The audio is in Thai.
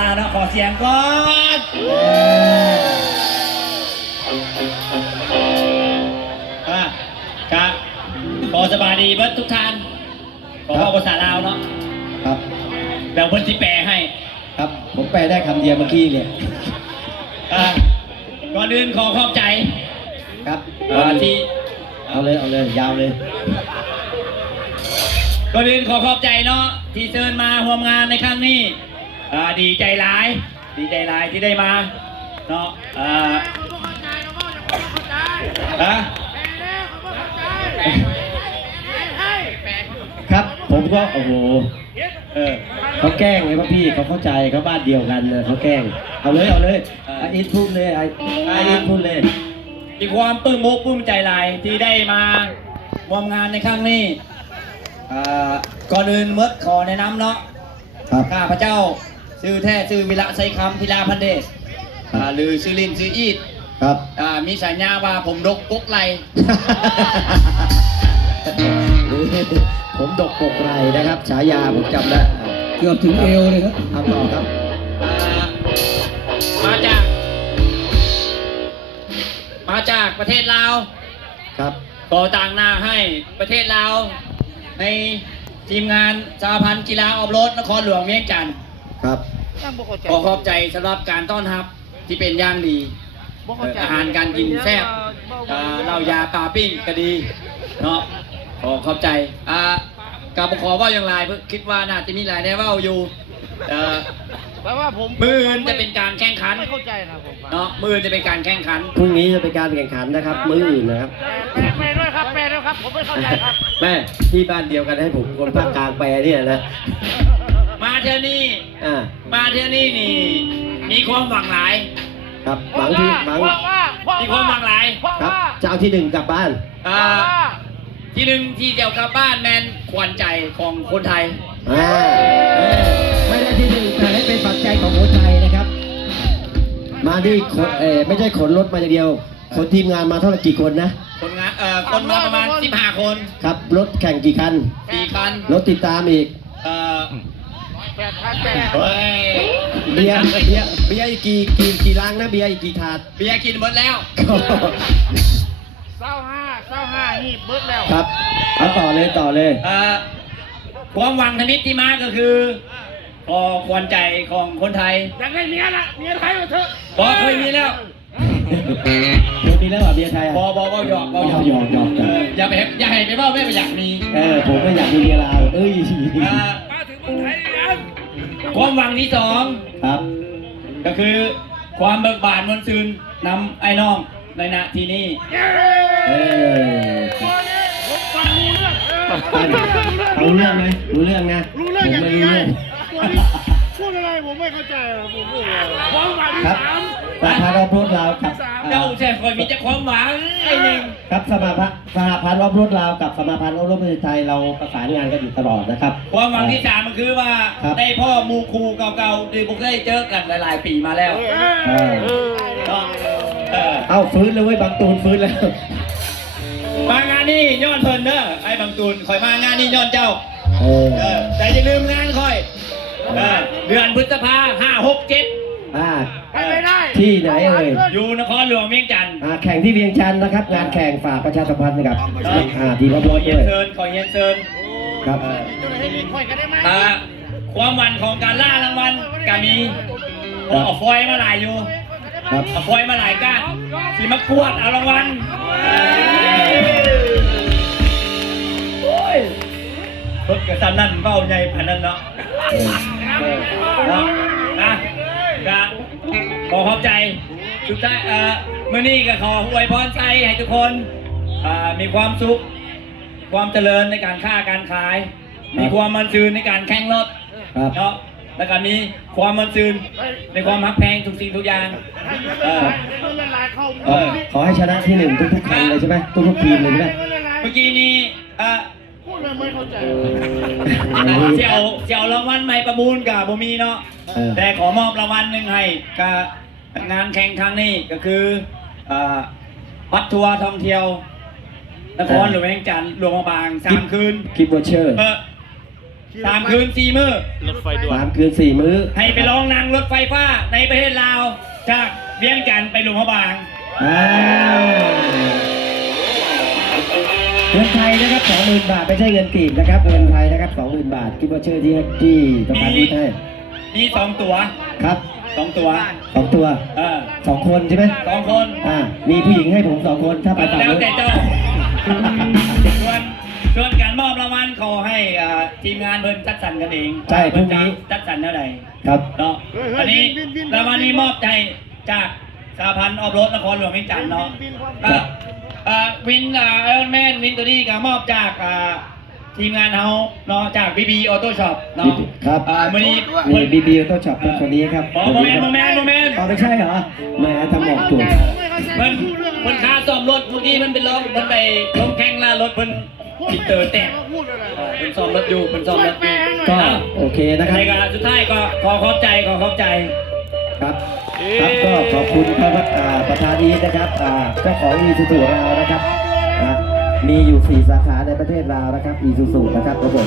ลาวเนาะขอเสียงก่อนครับขอสบายดีเบิร์ดทุกท่านขอภาษาลาวเนาะครับเดี๋ยวเบิร์ดที่แปลให้ครับผมแปลได้คำเดียวเมื่อกี้เนี่ยก่อนอื่นขอขอบใจครับที่เอาเลยยาวเลยก่อนอื่นขอขอบใจเนาะที่เชิญมาร่วมงานในครั้งนี้ดีใจหลายที่ได้มาเนาะครับผมก็โอ้โหเขาแกล้งเลยพี่เขาเข้าใจเขาบ้านเดียวกันเขาแกล้งเอาเลยอินพูดเลยอินพูดเลยมีความปลื้มมุกปลื้มใจหลายที่ได้มาร่วมงานในครั้งนี้ก่อนอื่นเมื่อขอแนะนำเนาะข้าพเจ้าชื่อแท้ชื่อวิระไซคำพิลาพันเดชหรือชื่อลินชื่ออีดครับมีฉายาว่าผมดกปกไหลผมดกปกไหลนะครับฉายาผมจำได้เกือบถึงเอวเลยครับทำต่อครับมาจากประเทศลาวครับก่อต่างหน้าให้ประเทศลาวในทีมงานสหพันธ์กีฬาออฟโรดนครหลวงเวียงจันทร์ครับขอขอบใจสำหรับการต้อนรับที่เป็นอย่างดีอาหารการกินแซ่บเหล้ายาปลาปิ้งก็ดีเนาะขอขอบใจกับขอว่าอย่างไรคิดว่าน่าจะมีหลายแนวว่าอยู่แปลว่าผมมือจะเป็นการแข่งขันไม่เข้าใจนะผมเนาะมือจะเป็นการแข่งขันพรุ่งนี้จะเป็นการแข่งขันนะครับมืออื่นนะครับแปลด้วยครับผมไม่เข้าใจครับแม่ที่บ้านเดียวกันให้ผมคนภาคกลางแปลเนี่ยนะมาเที่ยวนี้นี่มีความหวังหลายครับหวังมีความหวังหลายครับจะเอาที่หนึ่งกลับบ้านที่หนึ่งที่เดียวกลับบ้านแมนขวัญใจของคนไทยไม่ได้ที่หนึ่งแต่ให้เป็นปัจจัยของคนไทยนะครับมาที่ไม่ใช่ขนรถมาอย่างเดียวคนทีมงานมาเท่าไหร่กี่คนนะคนมาประมาณ15 คนครับรถแข่งกี่คัน4 คันรถติดตามอีกเบียร์อีกกี่ลังนะเบียร์อีกกี่ถาดเบียร์กินหมดแล้ว25นี่เบิดแล้วครับเอาต่อเลยความหวังทมิตที่มาก็คือขวัญใจของคนไทยอยากได้เมียไทยมาเถอะเคยมีแล้วมีแล้วเบียร์ไทยบอกหยอกอย่าให้ไปว่าไม่อยากมีผมไม่อยากมีเบียร์ลาวมาถึงเมืองไทยกันความหวังที่2ครับก็คือความเบิกบานมวลซืนนำไอ้น้องในนาทีนี้รู้เรื่องไหมรู้เรื่องนะรู้เรื่องอย่างนี้พูดอะไรผมไม่เข้าใจผมพูดความหวังที่3สหพันธ์รอบรถลาวกับเจ้าแช่คอยมีแต่ความหวังไอ้หนึ่งครับสหพันธ์รอบรถลาวกับสหพันธ์รอบรถประเทศไทยเราประสานงานกันอยู่ตลอดนะครับความหวังที่3มันคือว่าได้พ่อมูครูเก่าๆที่พวกได้เจอกันหลายๆปีมาแล้วเอาฟื้นเลยเว้ยบางตูนฟื้นแล้วมางานนี่ย้อนเพลินเด้อไอ้บางตูนคอยมางานนี่ย้อนเจ้าแต่อย่าลืมงานคอยเดือนพฤษภา5 6 7ไม่ได้ที่ไหนอยู่นครหลวงเวียงจันทร์แข่งที่เวียงจันทร์นะครับงานแข่งฝากประชาสัมพันธ์นะครับทีมรอบด้วยขอเย็นเชิญครับความหวังของการล่ารางวัลก็มีเอาฟอยมาหลายอยู่เอาฟอยมาหลายก้านที่มาขวดเอารางวัลรถกระสันนั่นเบ้าใหญ่พันนั่นเนาะขอขอบใจสุดท้ายเมื่อนี้ก็ขออวยพรใจให้ทุกคนมีความสุขความเจริญในการค้าการขายมีความมั่นคงในการแข่งรถเนาะแล้วก็มีความมั่นคงในความฮักแพงทุกสิ่งทุกอย่างขอให้ชนะที่1ทุกๆครั้งเลยใช่ไหมทุกๆทีมเลยใช่ไหมเมื่อกี้นี้พูดไม่เข้าใจเสี่ยวรางวัลใหม่ประมูลกับบ่มีเนาะแต่ขอมอบรางวัลหนึ่งให้กับงานแข่งครั้งนี้ก็คือบัตรทัวร์ท่องเที่ยวนครหลวงเวียงจันทร์หลวงพระบาง3 คืนกิฟต์วอเชอร์ 3 คืน 4 มื้อ รถไฟด่วน 3 คืน 4 มื้อ ให้ไปลองนั่งรถไฟฟ้าในประเทศลาว จากเวียงจันทร์ไปหลวงพระบาง อ่าเงินไทยนะครับ 20,000 บาทไม่ใช่เงินกีบนะครับเงินไทยนะครับ 20,000 บาทคิดว่าเชื่อที่สะพานนี้ให้ มี 2 ตั๋ว ครับ 2 ตั๋ว 2 ตัว เออ 2 คนใช่ไหม 2 คน มีผู้หญิงให้ผม 2 คนถ้าไปฝั่ง แล้ว นู้น แต่เจ้าส่วนการมอบรางวัลขอให้ทีมงานเพิ่นจัดสรรกันเอง ใช่พรุ่งนี้ จัดสรรเท่าใด ครับ เนาะอันนี้รางวัลนี้มอบใจจากสหพันธ์ออฟโรดนครหลวงเวียงจันทร์เนาะวินไอรอนแมนวินตัวนี้ก็มอบจากทีมงานเฮาเนาะจาก BB Auto Shop เนาะ ครับ มื้อนี้ นี่บีบีต้องช็อปคนนี้ครับ โมเมนต์ อ๋อไม่ใช่เหรอแหมทำหมอกถูก มันค่าซ่อมรถเมื่อกี้มันเป็นล้มมันไปล้มแข้งล่ารถเพิ่นพิเตอร์แตก พูดอะไร เป็นซ่อมรถอยู่เป็นซ่อมรถอยู่ ก็โอเคนะครับ ในการสุดท้ายก็ขอขอบใจ ครับครับก็ขอบคุณครับประธานอีทนะครับเจ้าของอีซูซูเรานะครับมีอยู่ 4 สาขาในประเทศลาวนะครับอีซูซูนะครับครับผม